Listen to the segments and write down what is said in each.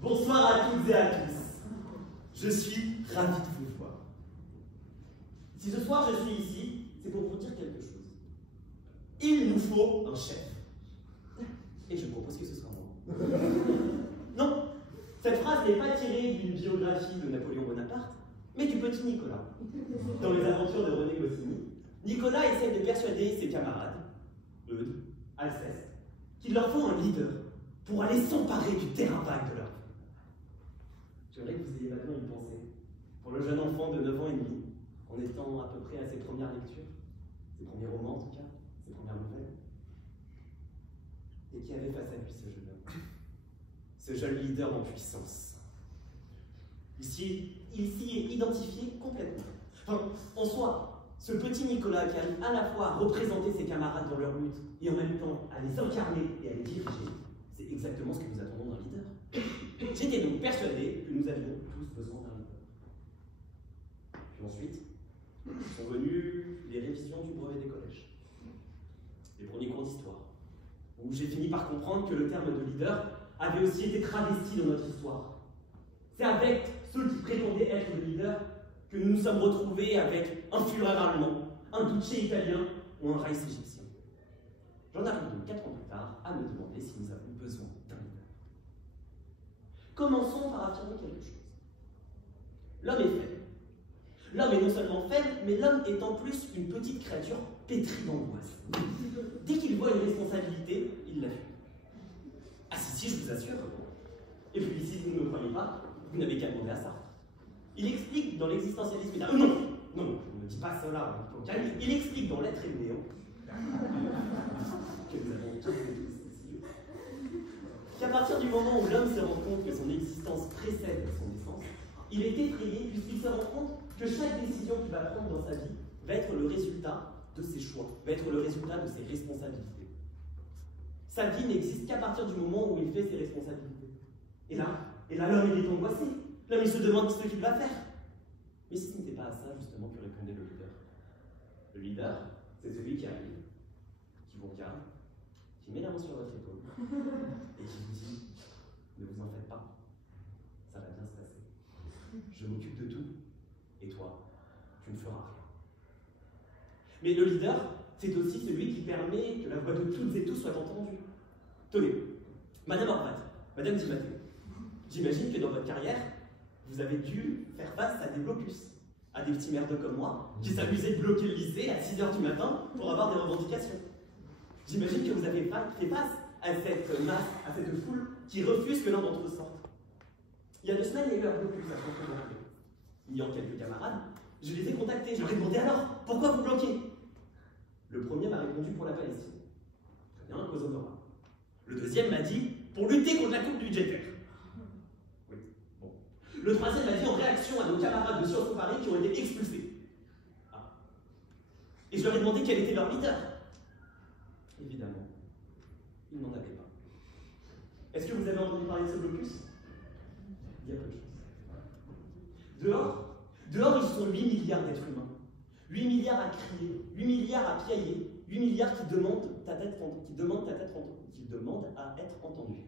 Bonsoir à toutes et à tous. Je suis ravi de vous voir. Si ce soir je suis ici, c'est pour vous dire quelque chose. Il nous faut un chef. Et je propose que ce soit moi. Non, cette phrase n'est pas tirée d'une biographie de Napoléon Bonaparte, mais du petit Nicolas. Dans les aventures de René Goscinny, Nicolas essaie de persuader ses camarades, Eudes, Alceste, qu'il leur faut un leader pour aller s'emparer du terrain vague de leur vie. J'aimerais que vous ayez maintenant une pensée pour le jeune enfant de 9 ans et demi, en étant à peu près à ses premières lectures, ses premiers romans en tout cas, ses premières nouvelles, et qui avait face à lui ce jeune homme, ce jeune leader en puissance. Il s'y est identifié complètement. Enfin, en soi, ce petit Nicolas qui arrive à la fois à représenter ses camarades dans leur lutte et en même temps à les incarner et à les diriger, c'est exactement ce que nous attendons d'un leader. J'étais donc persuadé que nous avions tous besoin d'un leader. Puis ensuite, sont venues les révisions du brevet des collèges, les premiers cours d'histoire, où j'ai fini par comprendre que le terme de leader avait aussi été travesti dans notre histoire. C'est avec ceux qui prétendaient être des leaders que nous nous sommes retrouvés avec un Führer allemand, un Duce italien ou un Reich égyptien. J'en arrive donc 4 ans plus tard à me demander si nous avons besoin d'un leader. Commençons par affirmer quelque chose. L'homme est faible. L'homme est non seulement faible, mais l'homme est en plus une petite créature pétrie d'angoisse. Dès qu'il voit une responsabilité, il la fuit. Ah si, je vous assure. Et puis si vous ne me croyez pas, vous n'avez qu'à demander à Sartre. Il explique dans l'existentialisme... non, je ne dis pas cela, il explique dans L'être et le néant que nous avons tous ici, qu'à partir du moment où l'homme se rend compte que son existence précède son naissance, il est effrayé puisqu'il se rend compte que chaque décision qu'il va prendre dans sa vie va être le résultat de ses choix, va être le résultat de ses responsabilités. Sa vie n'existe qu'à partir du moment où il fait ses responsabilités. Et là, l'homme, il est angoissé. L'homme, il se demande ce qu'il va faire. Mais ce n'était pas à ça, justement, que répondait le leader. Le leader, c'est celui qui arrive, qui vous regarde, qui met la main sur votre épaule, et qui vous dit « Ne vous en faites pas, ça va bien se passer. Je m'occupe de tout, et toi, tu ne feras rien. » Mais le leader, c'est aussi celui qui permet que la voix de toutes et tous soit entendue. Tenez, Madame Horvat, Madame Dimaté, j'imagine que dans votre carrière, vous avez dû faire face à des blocus, à des petits merdes comme moi, qui s'amusaient de bloquer le lycée à 6 h du matin pour avoir des revendications. J'imagine que vous avez fait face à cette masse, à cette foule qui refuse que l'un d'entre eux sorte. Il y a 2 semaines, il y a eu un blocus à Franck-Comté. Ayant quelques camarades, je les ai contactés, je leur ai demandé alors, pourquoi vous bloquez? Le premier m'a répondu pour la Palestine. Très bien, cause honorable. Le deuxième m'a dit, pour lutter contre la coupe budgétaire. Oui, bon. Le troisième m'a dit en réaction à nos camarades de Sciences Po Paris qui ont été expulsés. Ah. Et je leur ai demandé quel était leur leader. Évidemment, ils n'en avaient pas. Est-ce que vous avez entendu parler de ce blocus? Il y a peu de choses. Dehors, ils sont 8 milliards d'êtres humains. 8 milliards à crier, 8 milliards à piailler, 8 milliards qui demandent à être entendus.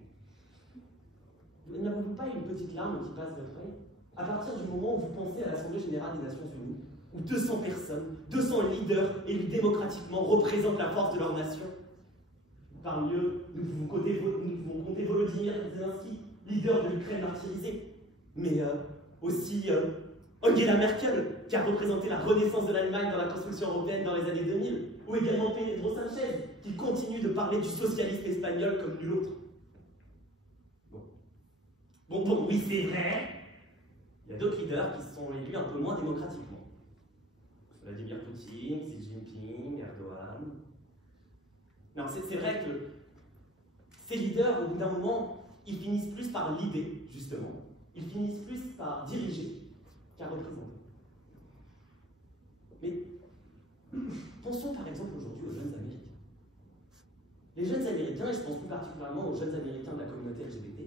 N'avez-vous pas une petite larme qui passe votre œil à partir du moment où vous pensez à l'Assemblée Générale des Nations Unies, où 200 personnes, 200 leaders élus démocratiquement représentent la force de leur nation? Parmi eux, nous pouvons compter Volodymyr Zelensky, leader de l'Ukraine martyrisée, mais aussi Angela Merkel, qui a représenté la renaissance de l'Allemagne dans la construction européenne dans les années 2000, ou également Pedro Sanchez, qui continue de parler du socialisme espagnol comme nul autre. Bon, oui, c'est vrai, il y a d'autres leaders qui sont élus un peu moins démocratiquement. Vladimir Poutine, Xi Jinping, Erdogan. Non, c'est vrai que ces leaders, au bout d'un moment, ils finissent plus par l'idée, justement. Ils finissent plus par diriger qu'à représenter. Mais pensons par exemple aujourd'hui aux jeunes Américains. Les jeunes Américains, et je pense plus particulièrement aux jeunes Américains de la communauté LGBT,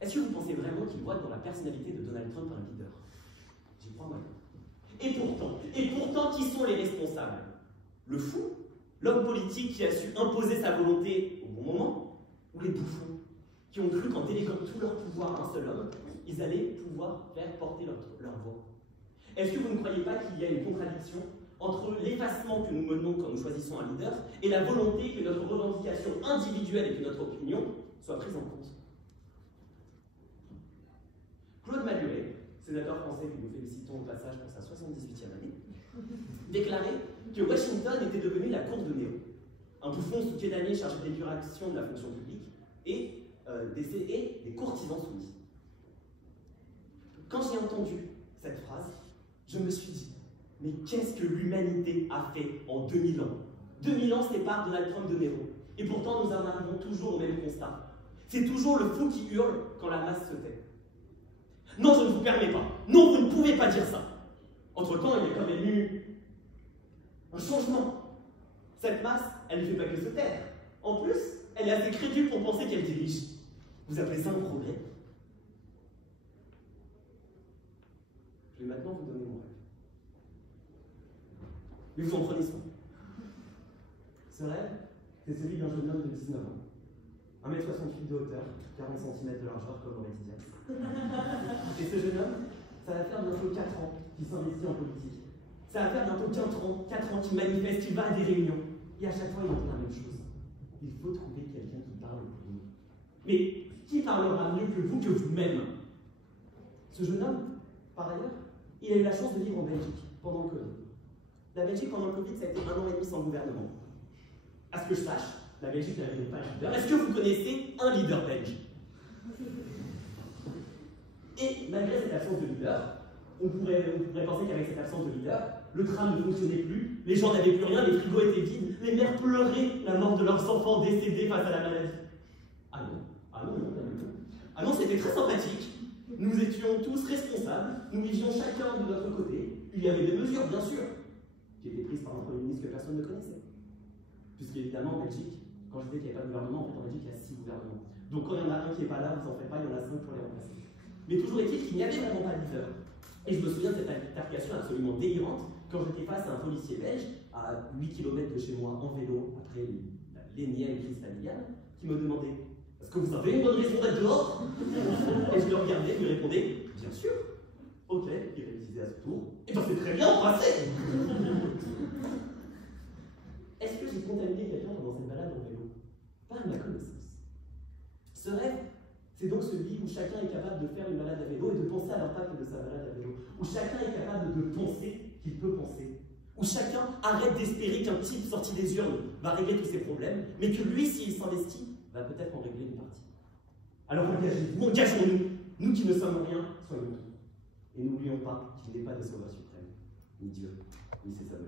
est-ce que vous pensez vraiment qu'ils voient dans la personnalité de Donald Trump un leader? J'y crois moi. Et pourtant, qui sont les responsables? Le fou? L'homme politique qui a su imposer sa volonté au bon moment? Ou les bouffons qui ont cru qu'en déléguant tout leur pouvoir à un seul homme, ils allaient pouvoir faire porter leur voix. Est-ce que vous ne croyez pas qu'il y a une contradiction entre l'effacement que nous menons quand nous choisissons un leader et la volonté que notre revendication individuelle et que notre opinion soient prises en compte? Claude Maluret, sénateur français que nous félicitons au passage pour sa 78e année, déclarait que Washington était devenu la cour de Néo, un bouffon sous pied d'année chargé de l'épuration de la fonction publique et des courtisans soumis. Quand j'ai entendu cette phrase, je me suis dit, mais qu'est-ce que l'humanité a fait en 2000 ans? 2000 ans, c'était pas Donald Trump de Néro. Et pourtant, nous en arrivons toujours au même constat. C'est toujours le fou qui hurle quand la masse se tait. Non, je ne vous permets pas. Non, vous ne pouvez pas dire ça. Entre-temps, il y a quand même eu un changement. Cette masse, elle ne fait pas que se taire. En plus, elle est assez crédule pour penser qu'elle dirige. Vous appelez ça un progrès? Je vais maintenant vous donner mon rêve. Mais vous en prenez soin. Ce rêve, c'est celui d'un jeune homme de 19 ans. 1m68 de hauteur, 40 cm de largeur, comme aurait dit Diaz. Et ce jeune homme, ça va faire bientôt 4 ans qu'il s'investit en politique. Ça va faire bientôt 4 ans qu'il manifeste, qu'il va à des réunions. Et à chaque fois, il entend la même chose. Il faut trouver quelqu'un qui parle pour nous. Mais qui parlera mieux que vous-même? Ce jeune homme, par ailleurs, il a eu la chance de vivre en Belgique pendant le Covid. La Belgique, pendant le Covid, ça a été 1 an et demi sans gouvernement. À ce que je sache, la Belgique n'avait pas de leader. Est-ce que vous connaissez un leader belge? Et malgré cette absence de leader, on pourrait penser qu'avec cette absence de leader, le tram ne fonctionnait plus, les gens n'avaient plus rien, les frigos étaient vides, les mères pleuraient la mort de leurs enfants décédés face à la maladie. Ah non, pas du tout. Ah non, c'était très sympathique. Nous étions tous responsables, nous vivions chacun de notre côté. Il y avait des mesures, bien sûr, qui étaient prises par un Premier ministre que personne ne connaissait. Puisqu'évidemment, en Belgique, quand je disais qu'il n'y avait pas de gouvernement, en fait, en Belgique, il y a 6 gouvernements. Donc quand il y en a un qui n'est pas là, vous en faites pas, il y en a 5 pour les remplacer. Mais toujours est-il qu'il n'y avait vraiment pas de leader. Et je me souviens de cette altercation absolument délirante quand j'étais face à un policier belge à 8 km de chez moi en vélo après l'énième crise familiale qui me demandait: est-ce que vous avez une bonne raison d'être dehors? Et je le regardais, il me répondait: bien sûr. Ok, il réalisait à ce tour. Et bien c'est très bien, passez. Est-ce que j'ai contaminé quelqu'un pendant cette balade en vélo? Pas à ma connaissance. Ce rêve, c'est donc celui où chacun est capable de faire une balade à vélo et de penser à l'impact de sa balade à vélo. Où chacun est capable de penser qu'il peut penser. Où chacun arrête d'espérer qu'un type sorti des urnes va régler tous ses problèmes, mais que lui, s'il s'investit, va peut-être en régler une partie. Alors engagez-vous, engageons-nous. Nous qui ne sommes rien, soyons tout. Et n'oublions pas qu'il n'est pas de sauveur suprême, ni Dieu, ni ses seuls.